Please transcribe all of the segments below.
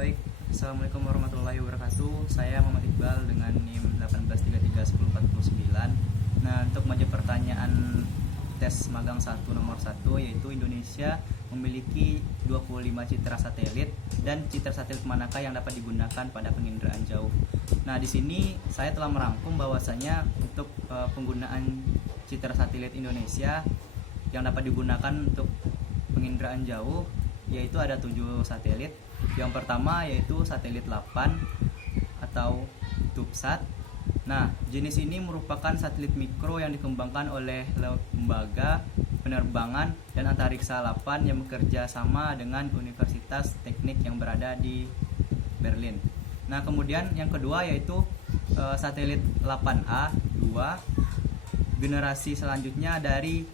baik. Assalamualaikum warahmatullahi wabarakatuh. Saya Muhammad Iqbal dengan NIM 18331049. Nah, untuk menjawab pertanyaan tes magang 1 nomor 1, yaitu Indonesia memiliki 25 citra satelit dan citra satelit manakah yang dapat digunakan pada penginderaan jauh. Nah, di sini saya telah merangkum bahwasanya untuk penggunaan citra satelit Indonesia yang dapat digunakan untuk penginderaan jauh yaitu ada 7 satelit. Yang pertama yaitu satelit 8 atau CubeSat. Nah, jenis ini merupakan satelit mikro yang dikembangkan oleh Lembaga Penerbangan dan Antariksa 8 yang bekerja sama dengan Universitas Teknik yang berada di Berlin. Nah, kemudian yang kedua yaitu satelit 8A 2, generasi selanjutnya dari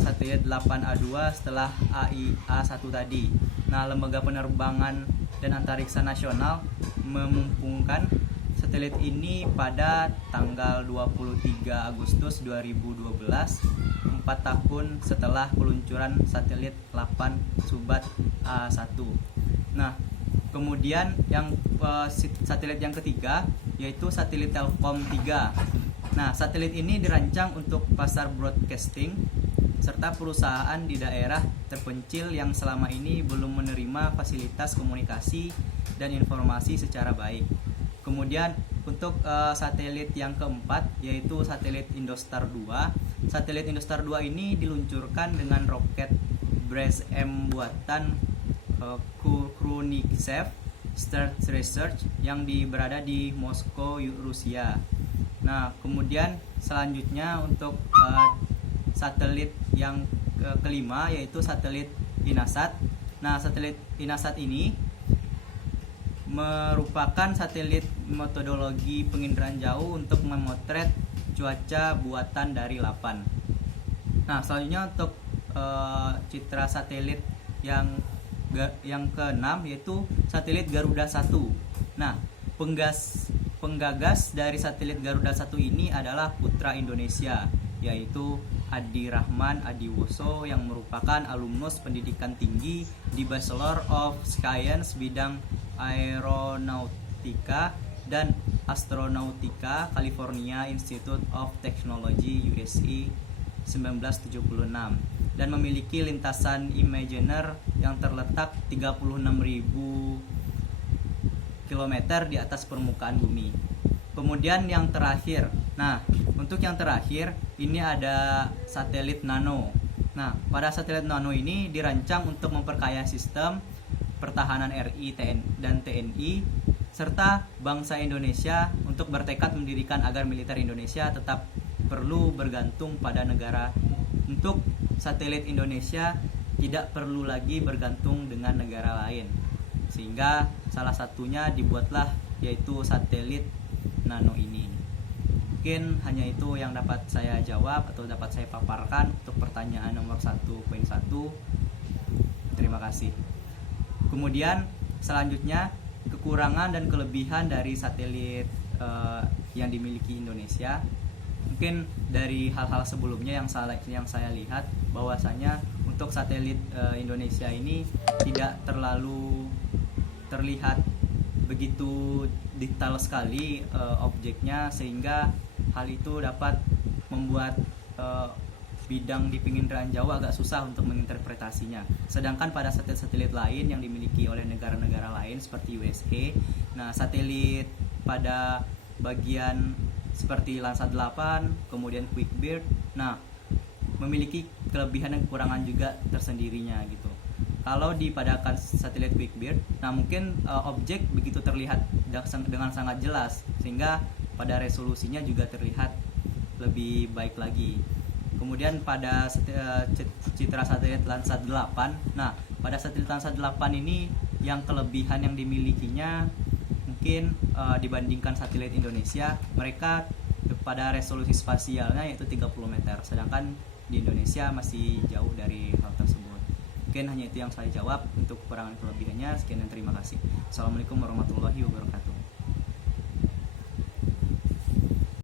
satelit 8A2 setelah AIA1 tadi. Nah, Lembaga Penerbangan dan Antariksa Nasional memumumkan satelit ini pada tanggal 23 Agustus 2012, 4 tahun setelah peluncuran satelit 8 Subat A1. Nah, kemudian yang satelit yang ketiga yaitu satelit Telkom 3. Nah, satelit ini dirancang untuk pasar broadcasting serta perusahaan di daerah terpencil yang selama ini belum menerima fasilitas komunikasi dan informasi secara baik. Kemudian untuk satelit yang keempat yaitu satelit Indostar 2. Satelit Indostar 2 ini diluncurkan dengan roket Brace M buatan Khrunichev Start Research yang berada di Moskow, Rusia. Nah, kemudian selanjutnya untuk satelit yang kelima yaitu satelit Inasat. Nah, satelit Inasat ini merupakan satelit metodologi penginderaan jauh untuk memotret cuaca buatan dari 8. Nah, selanjutnya untuk citra satelit yang keenam yaitu satelit Garuda 1. Nah, penggagas dari satelit Garuda 1 ini adalah putra Indonesia, yaitu Adi Rahman Adiwoso yang merupakan alumnus pendidikan tinggi di Bachelor of Science bidang Aeronautika dan Astronautika California Institute of Technology USA 1976 dan memiliki lintasan Imagener yang terletak 36.000 km di atas permukaan bumi. Kemudian yang terakhir, nah untuk yang terakhir ini ada satelit Nano. Nah, pada satelit Nano ini dirancang untuk memperkaya sistem pertahanan RI dan TNI serta bangsa Indonesia untuk bertekad mendirikan agar militer Indonesia tetap perlu bergantung pada negara. Untuk satelit Indonesia tidak perlu lagi bergantung dengan negara lain, sehingga salah satunya dibuatlah yaitu satelit Nano ini. Mungkin hanya itu yang dapat saya jawab atau dapat saya paparkan untuk pertanyaan nomor 1.1. Terima kasih. Kemudian selanjutnya kekurangan dan kelebihan dari satelit yang dimiliki Indonesia. Mungkin dari hal-hal sebelumnya yang saya lihat bahwasanya untuk satelit Indonesia ini tidak terlalu terlihat begitu detail sekali objeknya, sehingga hal itu dapat membuat bidang di penginderaan jauh agak susah untuk menginterpretasinya. Sedangkan pada satelit-satelit lain yang dimiliki oleh negara-negara lain seperti USA, nah satelit pada bagian seperti Landsat 8, kemudian QuickBird, nah memiliki kelebihan dan kekurangan juga tersendirinya gitu. Kalau pada satelit QuickBird, nah mungkin objek begitu terlihat dengan sangat jelas, sehingga pada resolusinya juga terlihat lebih baik lagi. Kemudian pada citra satelit Landsat 8, nah pada satelit Landsat 8 ini yang kelebihan yang dimilikinya mungkin dibandingkan satelit Indonesia, mereka pada resolusi spasialnya yaitu 30 meter, sedangkan di Indonesia masih jauh dari hal tersebut. Mungkin hanya itu yang saya jawab. Untuk kekurangan kelebihannya sekian dan terima kasih. Assalamualaikum warahmatullahi wabarakatuh.